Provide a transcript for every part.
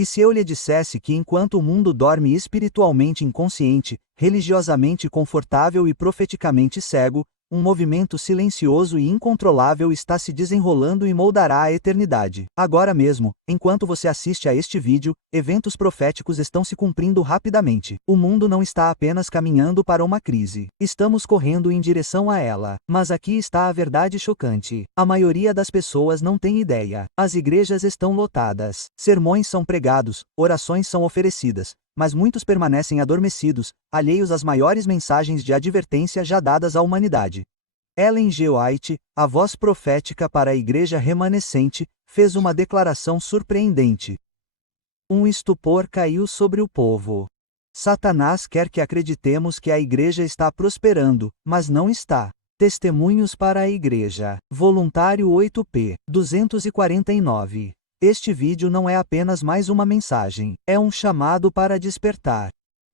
E se eu lhe dissesse que enquanto o mundo dorme espiritualmente inconsciente, religiosamente confortável e profeticamente cego, um movimento silencioso e incontrolável está se desenrolando e moldará a eternidade. Agora mesmo, enquanto você assiste a este vídeo, eventos proféticos estão se cumprindo rapidamente. O mundo não está apenas caminhando para uma crise. Estamos correndo em direção a ela. Mas aqui está a verdade chocante. A maioria das pessoas não tem ideia. As igrejas estão lotadas. Sermões são pregados, orações são oferecidas, mas muitos permanecem adormecidos, alheios às maiores mensagens de advertência já dadas à humanidade. Ellen G. White, a voz profética para a igreja remanescente, fez uma declaração surpreendente. Um estupor caiu sobre o povo. Satanás quer que acreditemos que a igreja está prosperando, mas não está. Testemunhos para a igreja. Voluntário 8p. 249. Este vídeo não é apenas mais uma mensagem, é um chamado para despertar.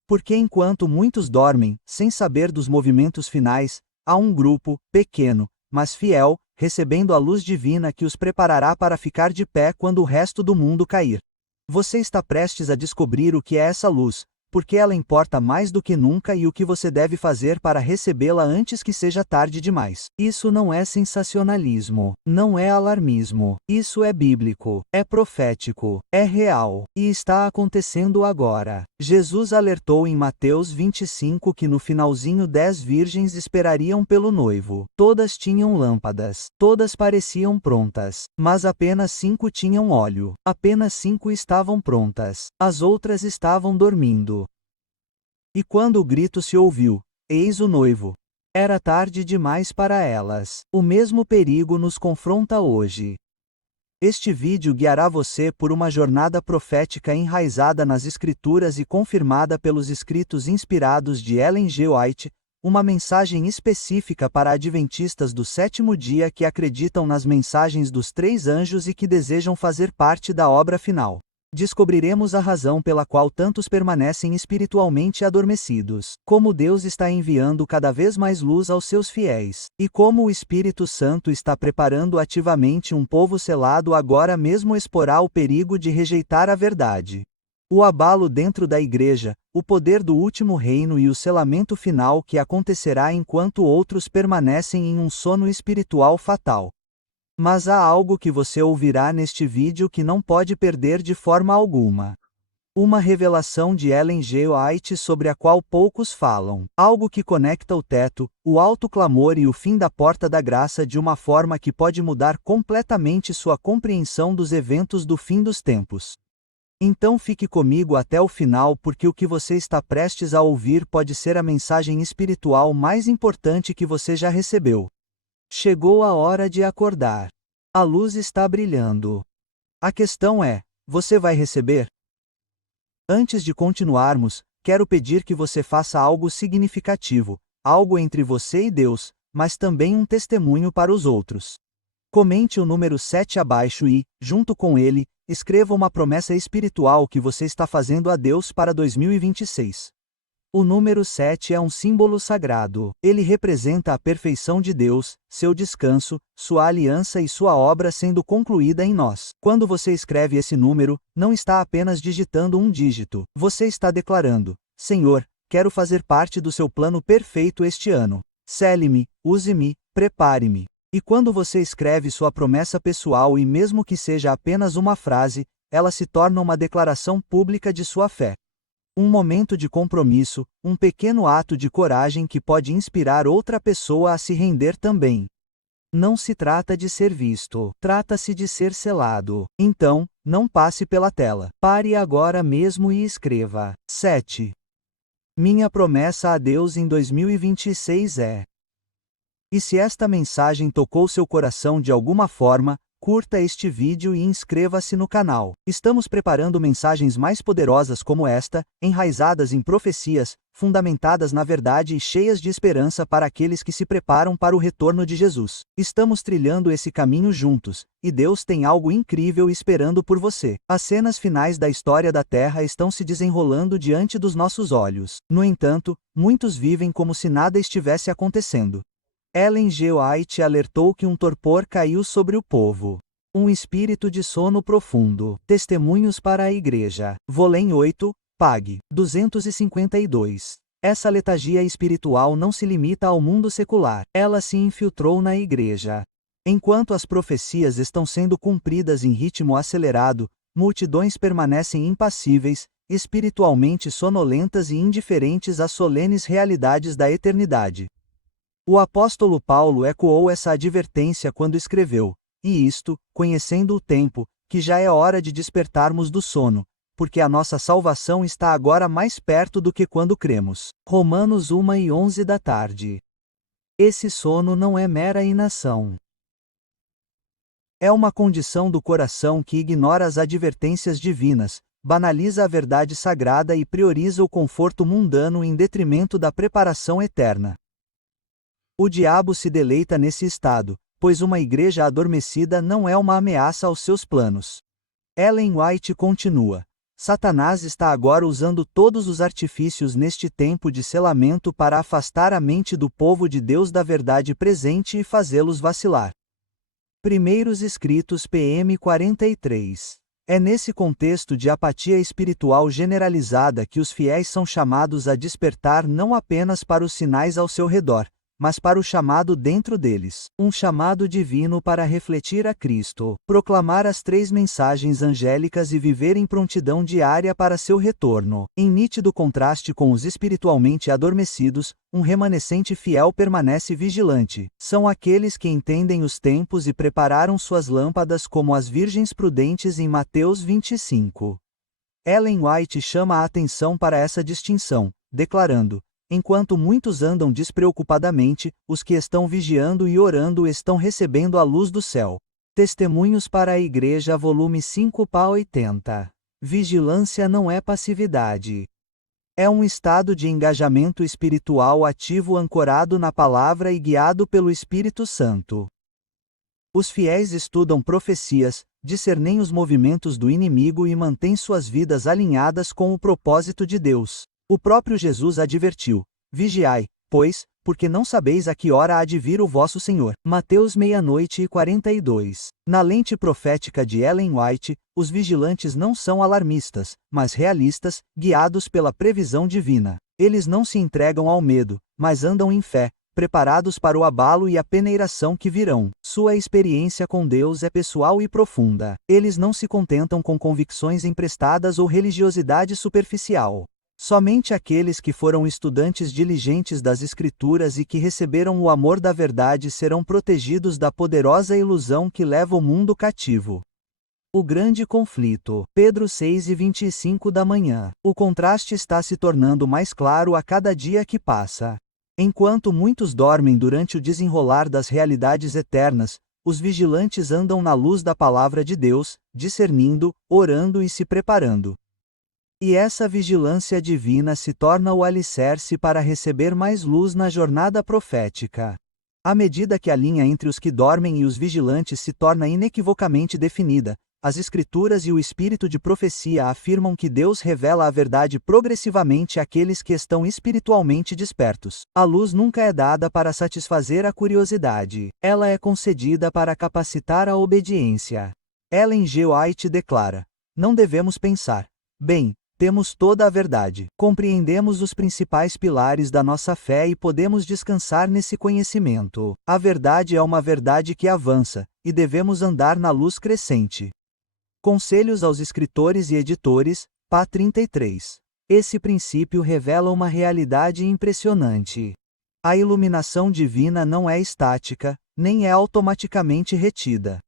Porque enquanto muitos dormem, sem saber dos movimentos finais, há um grupo, pequeno, mas fiel, recebendo a luz divina que os preparará para ficar de pé quando o resto do mundo cair. Você está prestes a descobrir o que é essa luz, porque ela importa mais do que nunca e o que você deve fazer para recebê-la antes que seja tarde demais. Isso não é sensacionalismo, não é alarmismo, isso é bíblico, é profético, é real, e está acontecendo agora. Jesus alertou em Mateus 25 que no finalzinho 10 virgens esperariam pelo noivo. Todas tinham lâmpadas, todas pareciam prontas, mas apenas 5 tinham óleo, apenas 5 estavam prontas, as outras estavam dormindo. E quando o grito se ouviu, eis o noivo. Era tarde demais para elas. O mesmo perigo nos confronta hoje. Este vídeo guiará você por uma jornada profética enraizada nas Escrituras e confirmada pelos escritos inspirados de Ellen G. White, uma mensagem específica para adventistas do sétimo dia que acreditam nas mensagens dos 3 anjos e que desejam fazer parte da obra final. Descobriremos a razão pela qual tantos permanecem espiritualmente adormecidos, como Deus está enviando cada vez mais luz aos seus fiéis, e como o Espírito Santo está preparando ativamente um povo selado agora mesmo exporá o perigo de rejeitar a verdade. O abalo dentro da igreja, o poder do último reino e o selamento final que acontecerá enquanto outros permanecem em um sono espiritual fatal. Mas há algo que você ouvirá neste vídeo que não pode perder de forma alguma. Uma revelação de Ellen G. White sobre a qual poucos falam. Algo que conecta o teto, o alto clamor e o fim da porta da graça de uma forma que pode mudar completamente sua compreensão dos eventos do fim dos tempos. Então fique comigo até o final porque o que você está prestes a ouvir pode ser a mensagem espiritual mais importante que você já recebeu. Chegou a hora de acordar. A luz está brilhando. A questão é: você vai receber? Antes de continuarmos, quero pedir que você faça algo significativo, algo entre você e Deus, mas também um testemunho para os outros. Comente o número 7 abaixo e, junto com ele, escreva uma promessa espiritual que você está fazendo a Deus para 2026. O número 7 é um símbolo sagrado. Ele representa a perfeição de Deus, seu descanso, sua aliança e sua obra sendo concluída em nós. Quando você escreve esse número, não está apenas digitando um dígito. Você está declarando: Senhor, quero fazer parte do seu plano perfeito este ano. Sele-me, use-me, prepare-me. E quando você escreve sua promessa pessoal e mesmo que seja apenas uma frase, ela se torna uma declaração pública de sua fé. Um momento de compromisso, um pequeno ato de coragem que pode inspirar outra pessoa a se render também. Não se trata de ser visto, trata-se de ser selado. Então, não passe pela tela. Pare agora mesmo e escreva: 7. Minha promessa a Deus em 2026 é. E se esta mensagem tocou seu coração de alguma forma, curta este vídeo e inscreva-se no canal. Estamos preparando mensagens mais poderosas como esta, enraizadas em profecias, fundamentadas na verdade e cheias de esperança para aqueles que se preparam para o retorno de Jesus. Estamos trilhando esse caminho juntos, e Deus tem algo incrível esperando por você. As cenas finais da história da Terra estão se desenrolando diante dos nossos olhos. No entanto, muitos vivem como se nada estivesse acontecendo. Ellen G. White alertou que um torpor caiu sobre o povo. Um espírito de sono profundo. Testemunhos para a Igreja. Volume 8, Pag. 252. Essa letargia espiritual não se limita ao mundo secular, ela se infiltrou na Igreja. Enquanto as profecias estão sendo cumpridas em ritmo acelerado, multidões permanecem impassíveis, espiritualmente sonolentas e indiferentes às solenes realidades da eternidade. O apóstolo Paulo ecoou essa advertência quando escreveu: "E isto, conhecendo o tempo, que já é hora de despertarmos do sono, porque a nossa salvação está agora mais perto do que quando cremos." Romanos 1:11 da tarde. Esse sono não é mera inação. É uma condição do coração que ignora as advertências divinas, banaliza a verdade sagrada e prioriza o conforto mundano em detrimento da preparação eterna. O diabo se deleita nesse estado, pois uma igreja adormecida não é uma ameaça aos seus planos. Ellen White continua: Satanás está agora usando todos os artifícios neste tempo de selamento para afastar a mente do povo de Deus da verdade presente e fazê-los vacilar. Primeiros Escritos PM 43. É nesse contexto de apatia espiritual generalizada que os fiéis são chamados a despertar não apenas para os sinais ao seu redor, mas para o chamado dentro deles, um chamado divino para refletir a Cristo, proclamar as 3 mensagens angélicas e viver em prontidão diária para seu retorno. Em nítido contraste com os espiritualmente adormecidos, um remanescente fiel permanece vigilante. São aqueles que entendem os tempos e prepararam suas lâmpadas como as virgens prudentes em Mateus 25. Ellen White chama a atenção para essa distinção, declarando: enquanto muitos andam despreocupadamente, os que estão vigiando e orando estão recebendo a luz do céu. Testemunhos para a Igreja, volume 5/80. Vigilância não é passividade. É um estado de engajamento espiritual ativo ancorado na palavra e guiado pelo Espírito Santo. Os fiéis estudam profecias, discernem os movimentos do inimigo e mantêm suas vidas alinhadas com o propósito de Deus. O próprio Jesus advertiu: vigiai, pois, porque não sabeis a que hora há de vir o vosso Senhor. Mateus 00:42. Na lente profética de Ellen White, os vigilantes não são alarmistas, mas realistas, guiados pela previsão divina. Eles não se entregam ao medo, mas andam em fé, preparados para o abalo e a peneiração que virão. Sua experiência com Deus é pessoal e profunda. Eles não se contentam com convicções emprestadas ou religiosidade superficial. Somente aqueles que foram estudantes diligentes das Escrituras e que receberam o amor da verdade serão protegidos da poderosa ilusão que leva o mundo cativo. O grande conflito. Pedro 6:25 da manhã. O contraste está se tornando mais claro a cada dia que passa. Enquanto muitos dormem durante o desenrolar das realidades eternas, os vigilantes andam na luz da palavra de Deus, discernindo, orando e se preparando. E essa vigilância divina se torna o alicerce para receber mais luz na jornada profética. À medida que a linha entre os que dormem e os vigilantes se torna inequivocamente definida, as Escrituras e o espírito de profecia afirmam que Deus revela a verdade progressivamente àqueles que estão espiritualmente despertos. A luz nunca é dada para satisfazer a curiosidade, ela é concedida para capacitar a obediência. Ellen G. White declara: não devemos pensar: bem, temos toda a verdade, compreendemos os principais pilares da nossa fé e podemos descansar nesse conhecimento. A verdade é uma verdade que avança, e devemos andar na luz crescente. Conselhos aos escritores e editores, pá 33. Esse princípio revela uma realidade impressionante. A iluminação divina não é estática, nem é automaticamente retida.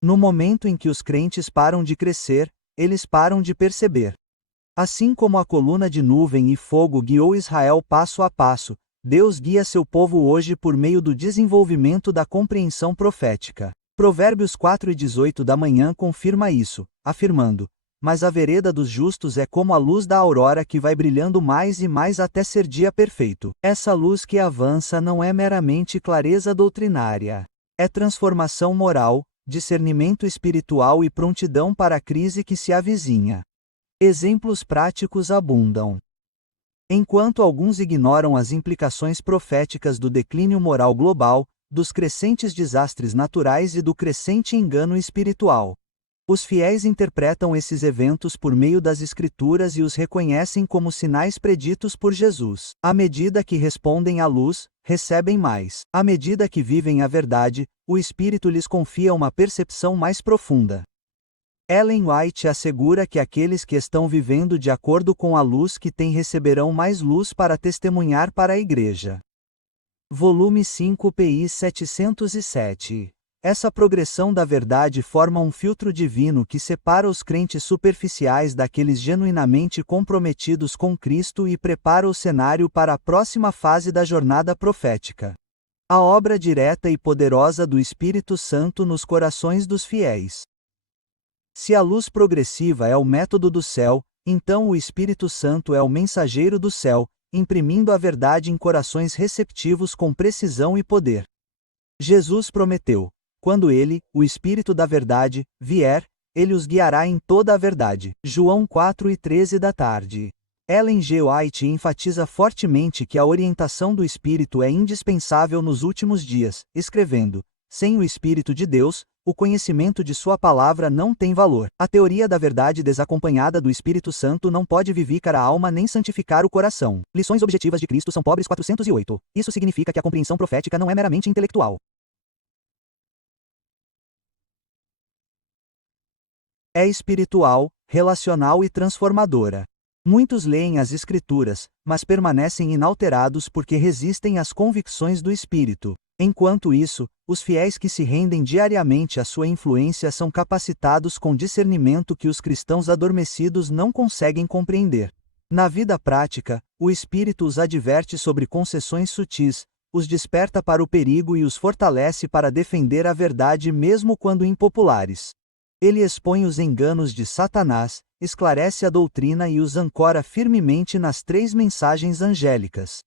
No momento em que os crentes param de crescer, eles param de perceber. Assim como a coluna de nuvem e fogo guiou Israel passo a passo, Deus guia seu povo hoje por meio do desenvolvimento da compreensão profética. Provérbios 4:18 da manhã confirma isso, afirmando: mas a vereda dos justos é como a luz da aurora que vai brilhando mais e mais até ser dia perfeito. Essa luz que avança não é meramente clareza doutrinária. É transformação moral, discernimento espiritual e prontidão para a crise que se avizinha. Exemplos práticos abundam. Enquanto alguns ignoram as implicações proféticas do declínio moral global, dos crescentes desastres naturais e do crescente engano espiritual. Os fiéis interpretam esses eventos por meio das Escrituras e os reconhecem como sinais preditos por Jesus. À medida que respondem à luz, recebem mais. À medida que vivem a verdade, o Espírito lhes confia uma percepção mais profunda. Ellen White assegura que aqueles que estão vivendo de acordo com a luz que têm receberão mais luz para testemunhar para a Igreja. Volume 5 PI 707. Essa progressão da verdade forma um filtro divino que separa os crentes superficiais daqueles genuinamente comprometidos com Cristo e prepara o cenário para a próxima fase da jornada profética. A obra direta e poderosa do Espírito Santo nos corações dos fiéis. Se a luz progressiva é o método do céu, então o Espírito Santo é o mensageiro do céu, imprimindo a verdade em corações receptivos com precisão e poder. Jesus prometeu: quando ele, o Espírito da verdade, vier, ele os guiará em toda a verdade. João 4:13 da tarde. Ellen G. White enfatiza fortemente que a orientação do Espírito é indispensável nos últimos dias, escrevendo: sem o Espírito de Deus, o conhecimento de sua palavra não tem valor. A teoria da verdade desacompanhada do Espírito Santo não pode vivificar a alma nem santificar o coração. Lições objetivas de Cristo são pobres 408. Isso significa que a compreensão profética não é meramente intelectual. É espiritual, relacional e transformadora. Muitos leem as Escrituras, mas permanecem inalterados porque resistem às convicções do Espírito. Enquanto isso, os fiéis que se rendem diariamente à sua influência são capacitados com discernimento que os cristãos adormecidos não conseguem compreender. Na vida prática, o Espírito os adverte sobre concessões sutis, os desperta para o perigo e os fortalece para defender a verdade mesmo quando impopulares. Ele expõe os enganos de Satanás, esclarece a doutrina e os ancora firmemente nas três mensagens angélicas.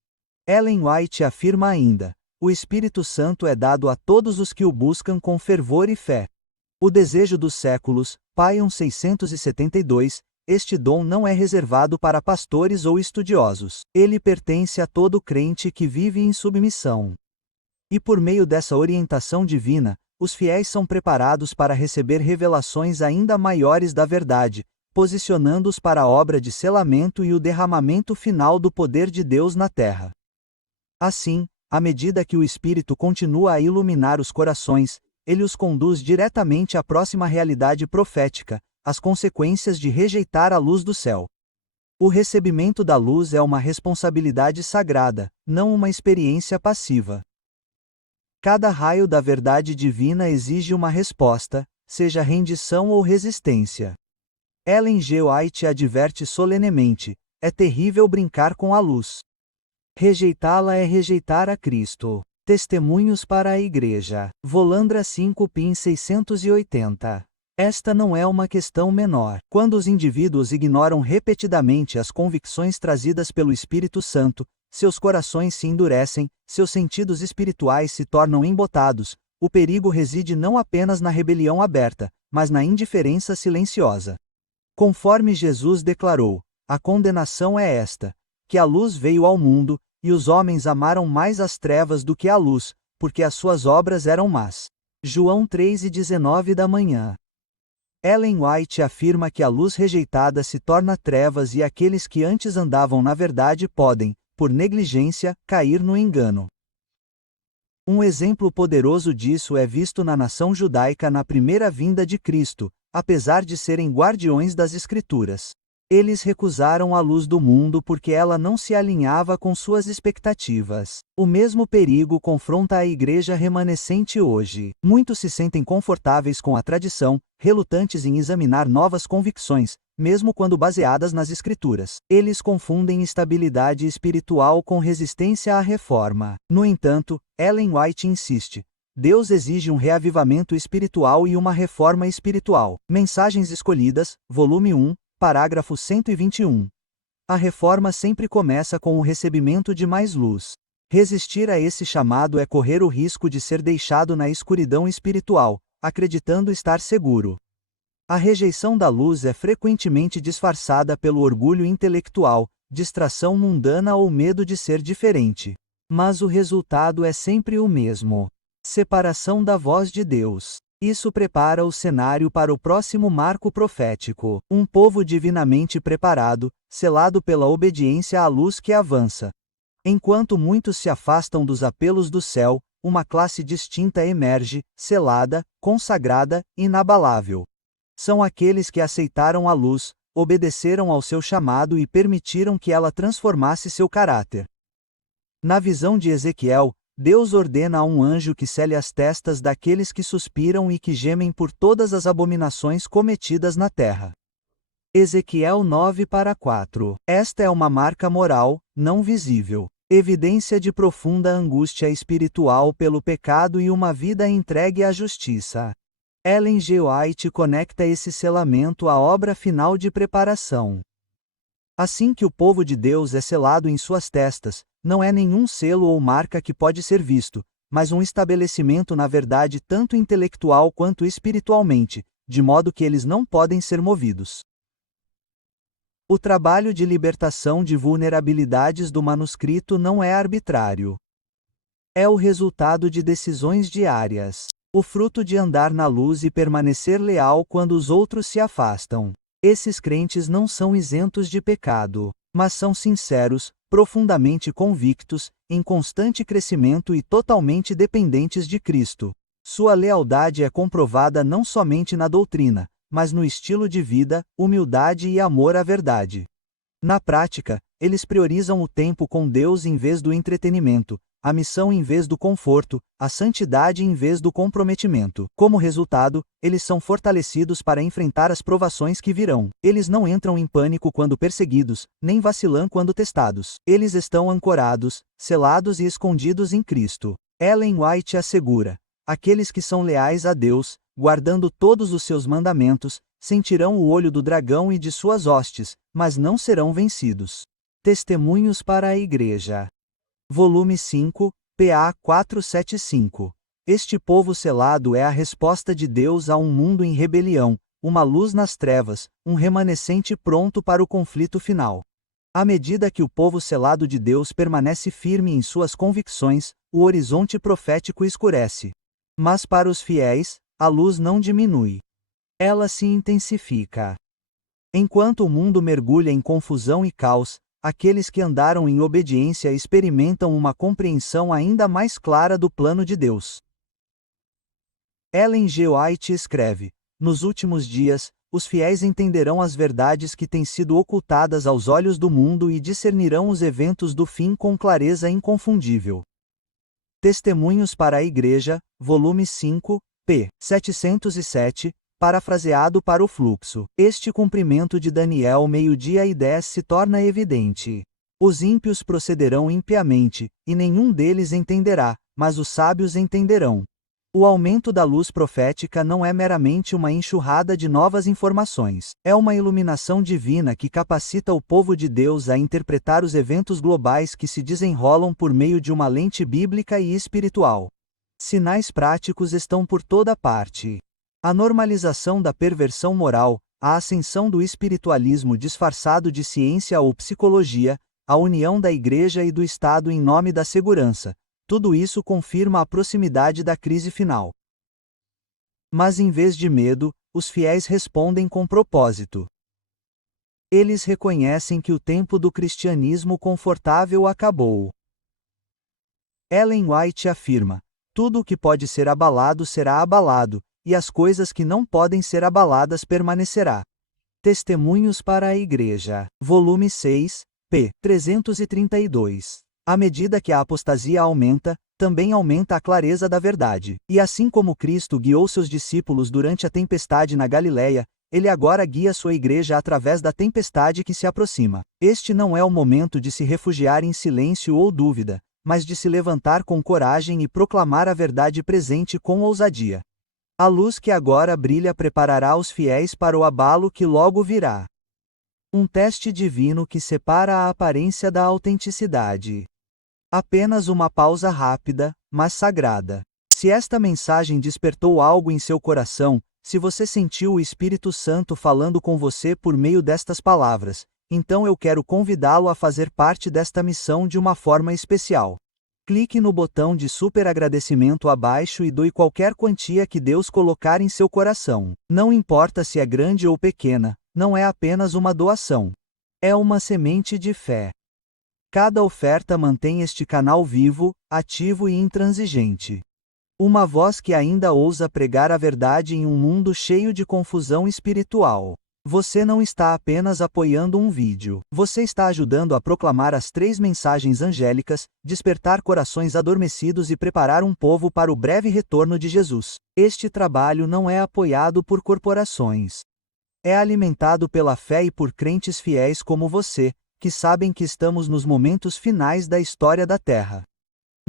Ellen White afirma ainda: o Espírito Santo é dado a todos os que o buscam com fervor e fé. O desejo dos séculos, Paion 672, este dom não é reservado para pastores ou estudiosos. Ele pertence a todo crente que vive em submissão. E por meio dessa orientação divina, os fiéis são preparados para receber revelações ainda maiores da verdade, posicionando-os para a obra de selamento e o derramamento final do poder de Deus na terra. Assim, à medida que o Espírito continua a iluminar os corações, ele os conduz diretamente à próxima realidade profética, as consequências de rejeitar a luz do céu. O recebimento da luz é uma responsabilidade sagrada, não uma experiência passiva. Cada raio da verdade divina exige uma resposta, seja rendição ou resistência. Ellen G. White adverte solenemente: é terrível brincar com a luz. Rejeitá-la é rejeitar a Cristo. Testemunhos para a Igreja. Volandra 5 PIN 680. Esta não é uma questão menor. Quando os indivíduos ignoram repetidamente as convicções trazidas pelo Espírito Santo, seus corações se endurecem, seus sentidos espirituais se tornam embotados. O perigo reside não apenas na rebelião aberta, mas na indiferença silenciosa. Conforme Jesus declarou: a condenação é esta, que a luz veio ao mundo, e os homens amaram mais as trevas do que a luz, porque as suas obras eram más. João 3:19 da manhã. Ellen White afirma que a luz rejeitada se torna trevas e aqueles que antes andavam na verdade podem, por negligência, cair no engano. Um exemplo poderoso disso é visto na nação judaica na primeira vinda de Cristo, apesar de serem guardiões das Escrituras. Eles recusaram a luz do mundo porque ela não se alinhava com suas expectativas. O mesmo perigo confronta a igreja remanescente hoje. Muitos se sentem confortáveis com a tradição, relutantes em examinar novas convicções, mesmo quando baseadas nas Escrituras. Eles confundem estabilidade espiritual com resistência à reforma. No entanto, Ellen White insiste: Deus exige um reavivamento espiritual e uma reforma espiritual. Mensagens Escolhidas, volume 1, parágrafo 121. A reforma sempre começa com o recebimento de mais luz. Resistir a esse chamado é correr o risco de ser deixado na escuridão espiritual, acreditando estar seguro. A rejeição da luz é frequentemente disfarçada pelo orgulho intelectual, distração mundana ou medo de ser diferente. Mas o resultado é sempre o mesmo. Separação da voz de Deus. Isso prepara o cenário para o próximo marco profético, um povo divinamente preparado, selado pela obediência à luz que avança. Enquanto muitos se afastam dos apelos do céu, uma classe distinta emerge, selada, consagrada, inabalável. São aqueles que aceitaram a luz, obedeceram ao seu chamado e permitiram que ela transformasse seu caráter. Na visão de Ezequiel, Deus ordena a um anjo que sele as testas daqueles que suspiram e que gemem por todas as abominações cometidas na terra. Ezequiel 9:4. Esta é uma marca moral, não visível. Evidência de profunda angústia espiritual pelo pecado e uma vida entregue à justiça. Ellen G. White conecta esse selamento à obra final de preparação. Assim que o povo de Deus é selado em suas testas, não é nenhum selo ou marca que pode ser visto, mas um estabelecimento na verdade tanto intelectual quanto espiritualmente, de modo que eles não podem ser movidos. O trabalho de libertação de vulnerabilidades do manuscrito não é arbitrário. É o resultado de decisões diárias, o fruto de andar na luz e permanecer leal quando os outros se afastam. Esses crentes não são isentos de pecado, mas são sinceros, profundamente convictos, em constante crescimento e totalmente dependentes de Cristo. Sua lealdade é comprovada não somente na doutrina, mas no estilo de vida, humildade e amor à verdade. Na prática, eles priorizam o tempo com Deus em vez do entretenimento, a missão em vez do conforto, a santidade em vez do comprometimento. Como resultado, eles são fortalecidos para enfrentar as provações que virão. Eles não entram em pânico quando perseguidos, nem vacilam quando testados. Eles estão ancorados, selados e escondidos em Cristo. Ellen White assegura: aqueles que são leais a Deus, guardando todos os seus mandamentos, sentirão o olho do dragão e de suas hostes, mas não serão vencidos. Testemunhos para a Igreja. Volume 5, PA 475. Este povo selado é a resposta de Deus a um mundo em rebelião, uma luz nas trevas, um remanescente pronto para o conflito final. À medida que o povo selado de Deus permanece firme em suas convicções, o horizonte profético escurece. Mas para os fiéis, a luz não diminui. Ela se intensifica. Enquanto o mundo mergulha em confusão e caos, aqueles que andaram em obediência experimentam uma compreensão ainda mais clara do plano de Deus. Ellen G. White escreve: nos últimos dias, os fiéis entenderão as verdades que têm sido ocultadas aos olhos do mundo e discernirão os eventos do fim com clareza inconfundível. Testemunhos para a Igreja, volume 5, p. 707, parafraseado para o fluxo. Este cumprimento de Daniel 12:10 se torna evidente. Os ímpios procederão impiamente, e nenhum deles entenderá, mas os sábios entenderão. O aumento da luz profética não é meramente uma enxurrada de novas informações. É uma iluminação divina que capacita o povo de Deus a interpretar os eventos globais que se desenrolam por meio de uma lente bíblica e espiritual. Sinais práticos estão por toda parte. A normalização da perversão moral, a ascensão do espiritualismo disfarçado de ciência ou psicologia, a união da Igreja e do Estado em nome da segurança, tudo isso confirma a proximidade da crise final. Mas em vez de medo, os fiéis respondem com propósito. Eles reconhecem que o tempo do cristianismo confortável acabou. Ellen White afirma: tudo o que pode ser abalado será abalado, e as coisas que não podem ser abaladas permanecerá. Testemunhos para a Igreja. Volume 6, p. 332. À medida que a apostasia aumenta, também aumenta a clareza da verdade. E assim como Cristo guiou seus discípulos durante a tempestade na Galileia, ele agora guia sua igreja através da tempestade que se aproxima. Este não é o momento de se refugiar em silêncio ou dúvida, mas de se levantar com coragem e proclamar a verdade presente com ousadia. A luz que agora brilha preparará os fiéis para o abalo que logo virá. Um teste divino que separa a aparência da autenticidade. Apenas uma pausa rápida, mas sagrada. Se esta mensagem despertou algo em seu coração, se você sentiu o Espírito Santo falando com você por meio destas palavras, então eu quero convidá-lo a fazer parte desta missão de uma forma especial. Clique no botão de super agradecimento abaixo e doe qualquer quantia que Deus colocar em seu coração. Não importa se é grande ou pequena, não é apenas uma doação. É uma semente de fé. Cada oferta mantém este canal vivo, ativo e intransigente. Uma voz que ainda ousa pregar a verdade em um mundo cheio de confusão espiritual. Você não está apenas apoiando um vídeo. Você está ajudando a proclamar as 3 mensagens angélicas, despertar corações adormecidos e preparar um povo para o breve retorno de Jesus. Este trabalho não é apoiado por corporações. É alimentado pela fé e por crentes fiéis como você, que sabem que estamos nos momentos finais da história da Terra.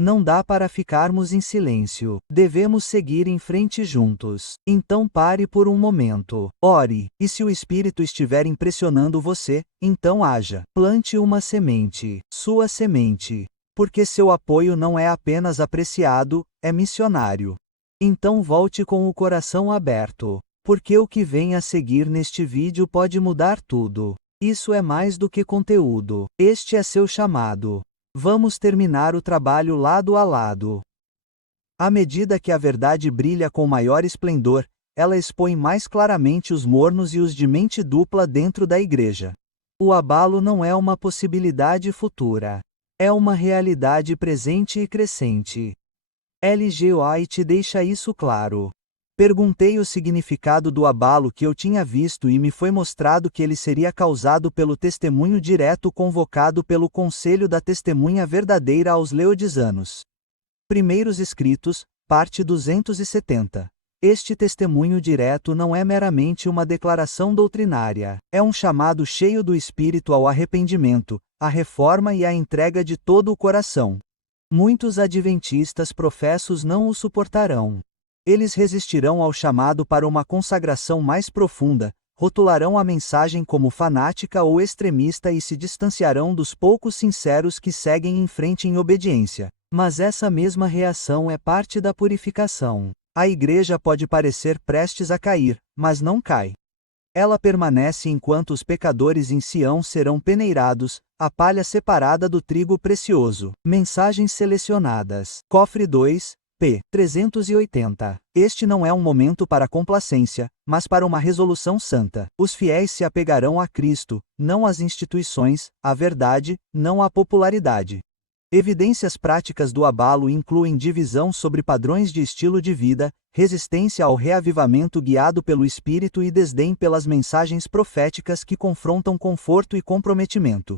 Não dá para ficarmos em silêncio. Devemos seguir em frente juntos. Então pare por um momento. Ore, e se o Espírito estiver impressionando você, então haja. Plante uma semente. Sua semente. Porque seu apoio não é apenas apreciado, é missionário. Então volte com o coração aberto. Porque o que vem a seguir neste vídeo pode mudar tudo. Isso é mais do que conteúdo. Este é seu chamado. Vamos terminar o trabalho lado a lado. À medida que a verdade brilha com maior esplendor, ela expõe mais claramente os mornos e os de mente dupla dentro da igreja. O abalo não é uma possibilidade futura. É uma realidade presente e crescente. L.G. White deixa isso claro. Perguntei o significado do abalo que eu tinha visto e me foi mostrado que ele seria causado pelo testemunho direto convocado pelo Conselho da Testemunha Verdadeira aos Leodizanos. Primeiros Escritos, parte 270. Este testemunho direto não é meramente uma declaração doutrinária, é um chamado cheio do Espírito ao arrependimento, à reforma e à entrega de todo o coração. Muitos adventistas professos não o suportarão. Eles resistirão ao chamado para uma consagração mais profunda, rotularão a mensagem como fanática ou extremista e se distanciarão dos poucos sinceros que seguem em frente em obediência. Mas essa mesma reação é parte da purificação. A igreja pode parecer prestes a cair, mas não cai. Ela permanece enquanto os pecadores em Sião serão peneirados, a palha separada do trigo precioso. Mensagens selecionadas. Cofre 2. P. 380. Este não é um momento para complacência, mas para uma resolução santa. Os fiéis se apegarão a Cristo, não às instituições, à verdade, não à popularidade. Evidências práticas do abalo incluem divisão sobre padrões de estilo de vida, resistência ao reavivamento guiado pelo Espírito e desdém pelas mensagens proféticas que confrontam conforto e comprometimento.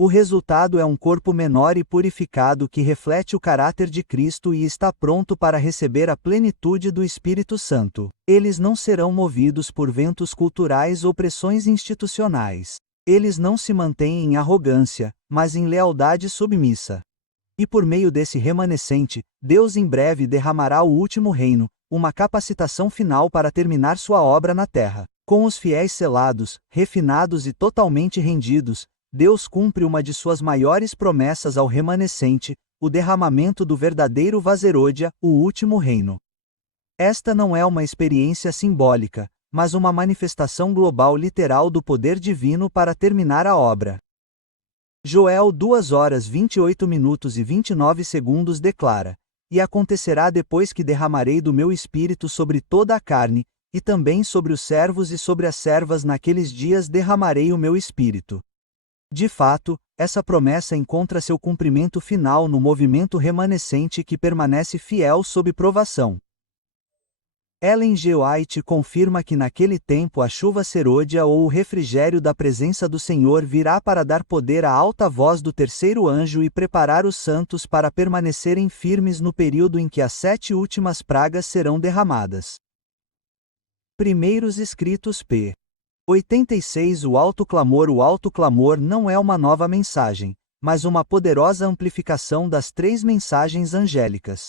O resultado é um corpo menor e purificado que reflete o caráter de Cristo e está pronto para receber a plenitude do Espírito Santo. Eles não serão movidos por ventos culturais ou pressões institucionais. Eles não se mantêm em arrogância, mas em lealdade submissa. E por meio desse remanescente, Deus em breve derramará o último reino, uma capacitação final para terminar sua obra na terra. Com os fiéis selados, refinados e totalmente rendidos, Deus cumpre uma de suas maiores promessas ao remanescente, o derramamento do verdadeiro Vazerôdia, o último reino. Esta não é uma experiência simbólica, mas uma manifestação global literal do poder divino para terminar a obra. Joel 2h28min e 29 declara: E acontecerá depois que derramarei do meu espírito sobre toda a carne, e também sobre os servos e sobre as servas naqueles dias derramarei o meu espírito. De fato, essa promessa encontra seu cumprimento final no movimento remanescente que permanece fiel sob provação. Ellen G. White confirma que naquele tempo a chuva serôdia ou o refrigério da presença do Senhor virá para dar poder à alta voz do terceiro anjo e preparar os santos para permanecerem firmes no período em que as 7 últimas pragas serão derramadas. Primeiros Escritos p. 86 O alto clamor não é uma nova mensagem, mas uma poderosa amplificação das 3 mensagens angélicas.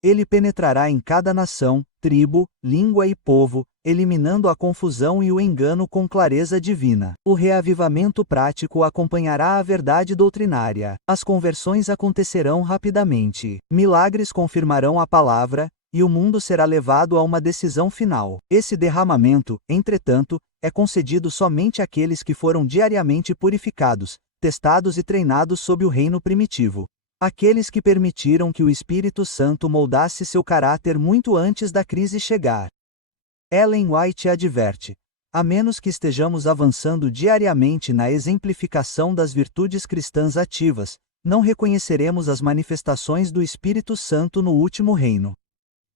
Ele penetrará em cada nação, tribo, língua e povo, eliminando a confusão e o engano com clareza divina. O reavivamento prático acompanhará a verdade doutrinária. As conversões acontecerão rapidamente. Milagres confirmarão a palavra, e o mundo será levado a uma decisão final. Esse derramamento, entretanto, é concedido somente àqueles que foram diariamente purificados, testados e treinados sob o reino primitivo. Aqueles que permitiram que o Espírito Santo moldasse seu caráter muito antes da crise chegar. Ellen White adverte: a menos que estejamos avançando diariamente na exemplificação das virtudes cristãs ativas, não reconheceremos as manifestações do Espírito Santo no último reino.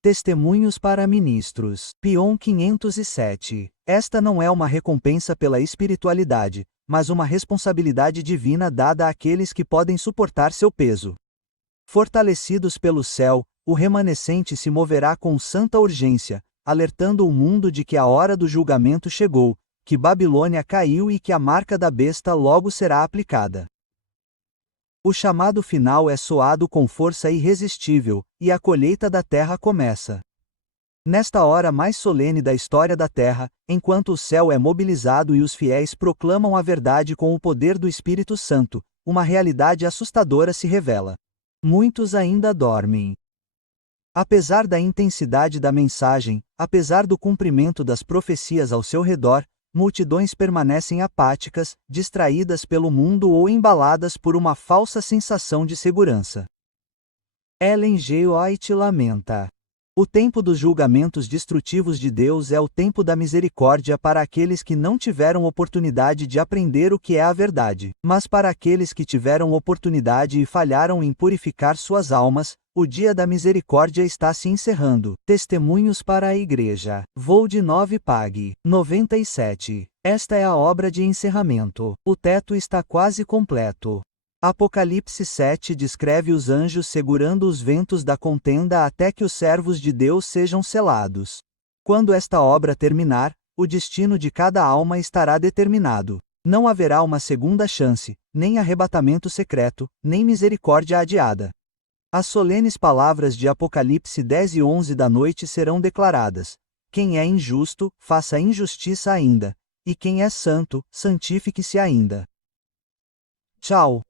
Testemunhos para ministros. Pion 507. Esta não é uma recompensa pela espiritualidade, mas uma responsabilidade divina dada àqueles que podem suportar seu peso. Fortalecidos pelo céu, o remanescente se moverá com santa urgência, alertando o mundo de que a hora do julgamento chegou, que Babilônia caiu e que a marca da besta logo será aplicada. O chamado final é soado com força irresistível, e a colheita da terra começa. Nesta hora mais solene da história da terra, enquanto o céu é mobilizado e os fiéis proclamam a verdade com o poder do Espírito Santo, uma realidade assustadora se revela. Muitos ainda dormem. Apesar da intensidade da mensagem, apesar do cumprimento das profecias ao seu redor, multidões permanecem apáticas, distraídas pelo mundo ou embaladas por uma falsa sensação de segurança. Ellen G. White lamenta: o tempo dos julgamentos destrutivos de Deus é o tempo da misericórdia para aqueles que não tiveram oportunidade de aprender o que é a verdade, mas para aqueles que tiveram oportunidade e falharam em purificar suas almas, o dia da misericórdia está se encerrando. Testemunhos para a Igreja. Vold 9 Pag. 97. Esta é a obra de encerramento. O teto está quase completo. Apocalipse 7 descreve os anjos segurando os ventos da contenda até que os servos de Deus sejam selados. Quando esta obra terminar, o destino de cada alma estará determinado. Não haverá uma segunda chance, nem arrebatamento secreto, nem misericórdia adiada. As solenes palavras de Apocalipse 10 e 11 da noite serão declaradas: quem é injusto, faça injustiça ainda, e quem é santo, santifique-se ainda. Tchau.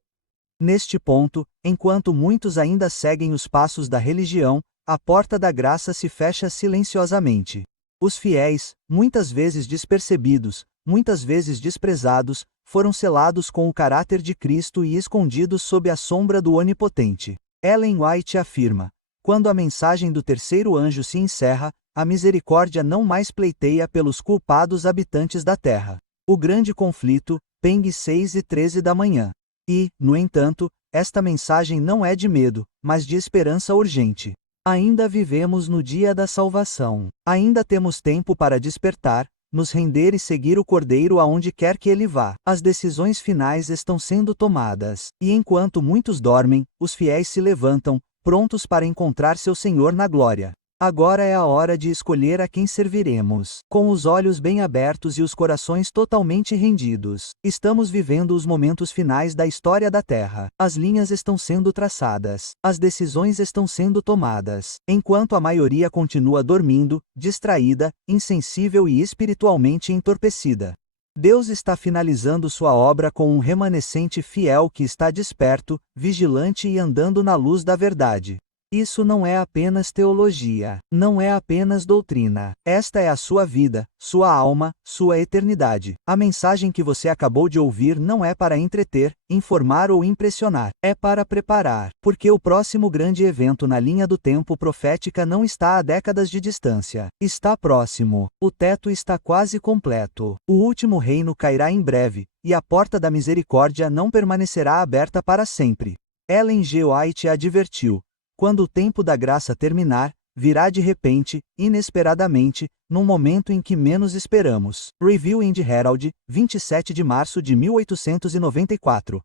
Neste ponto, enquanto muitos ainda seguem os passos da religião, a porta da graça se fecha silenciosamente. Os fiéis, muitas vezes despercebidos, muitas vezes desprezados, foram selados com o caráter de Cristo e escondidos sob a sombra do Onipotente. Ellen White afirma: quando a mensagem do terceiro anjo se encerra, a misericórdia não mais pleiteia pelos culpados habitantes da terra. O grande conflito, Peng 6 e 13 da manhã. E, no entanto, esta mensagem não é de medo, mas de esperança urgente. Ainda vivemos no dia da salvação. Ainda temos tempo para despertar, nos render e seguir o Cordeiro aonde quer que ele vá. As decisões finais estão sendo tomadas, e enquanto muitos dormem, os fiéis se levantam, prontos para encontrar seu Senhor na glória. Agora é a hora de escolher a quem serviremos. Com os olhos bem abertos e os corações totalmente rendidos, estamos vivendo os momentos finais da história da Terra. As linhas estão sendo traçadas. As decisões estão sendo tomadas. Enquanto a maioria continua dormindo, distraída, insensível e espiritualmente entorpecida. Deus está finalizando sua obra com um remanescente fiel que está desperto, vigilante e andando na luz da verdade. Isso não é apenas teologia, não é apenas doutrina. Esta é a sua vida, sua alma, sua eternidade. A mensagem que você acabou de ouvir não é para entreter, informar ou impressionar. É para preparar, porque o próximo grande evento na linha do tempo profética não está a décadas de distância. Está próximo. O teto está quase completo. O último reino cairá em breve, e a porta da misericórdia não permanecerá aberta para sempre. Ellen G. White advertiu: quando o tempo da graça terminar, virá de repente, inesperadamente, num momento em que menos esperamos. Review in the Herald, 27 de março de 1894.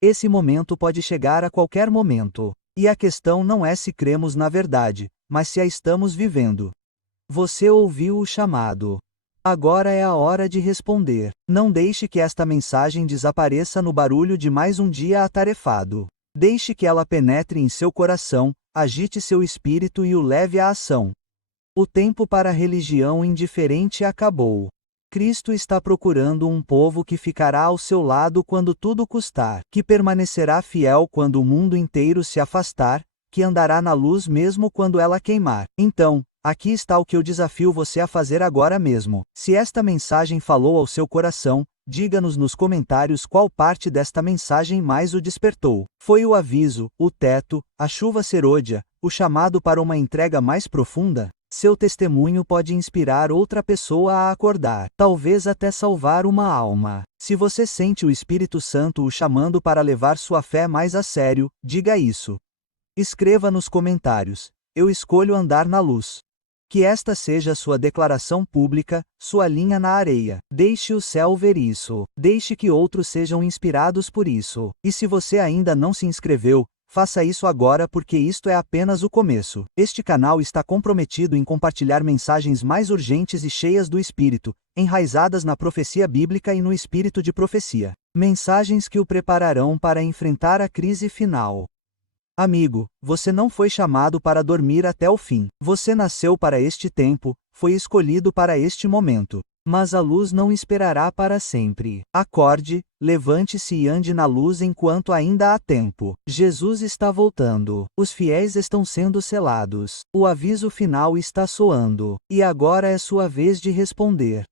Esse momento pode chegar a qualquer momento. E a questão não é se cremos na verdade, mas se a estamos vivendo. Você ouviu o chamado. Agora é a hora de responder. Não deixe que esta mensagem desapareça no barulho de mais um dia atarefado. Deixe que ela penetre em seu coração, agite seu espírito e o leve à ação. O tempo para a religião indiferente acabou. Cristo está procurando um povo que ficará ao seu lado quando tudo custar, que permanecerá fiel quando o mundo inteiro se afastar, que andará na luz mesmo quando ela queimar. Então, aqui está o que eu desafio você a fazer agora mesmo. Se esta mensagem falou ao seu coração, Diga-nos nos comentários qual parte desta mensagem mais o despertou. Foi o aviso, o teto, a chuva serôdia, o chamado para uma entrega mais profunda? Seu testemunho pode inspirar outra pessoa a acordar, talvez até salvar uma alma. Se você sente o Espírito Santo o chamando para levar sua fé mais a sério, diga isso. Escreva nos comentários: eu escolho andar na luz. Que esta seja sua declaração pública, sua linha na areia. Deixe o céu ver isso. Deixe que outros sejam inspirados por isso. E se você ainda não se inscreveu, faça isso agora porque isto é apenas o começo. Este canal está comprometido em compartilhar mensagens mais urgentes e cheias do Espírito, enraizadas na profecia bíblica e no espírito de profecia. Mensagens que o prepararão para enfrentar a crise final. Amigo, você não foi chamado para dormir até o fim. Você nasceu para este tempo, foi escolhido para este momento. Mas a luz não esperará para sempre. Acorde, levante-se e ande na luz enquanto ainda há tempo. Jesus está voltando. Os fiéis estão sendo selados. O aviso final está soando. E agora é sua vez de responder.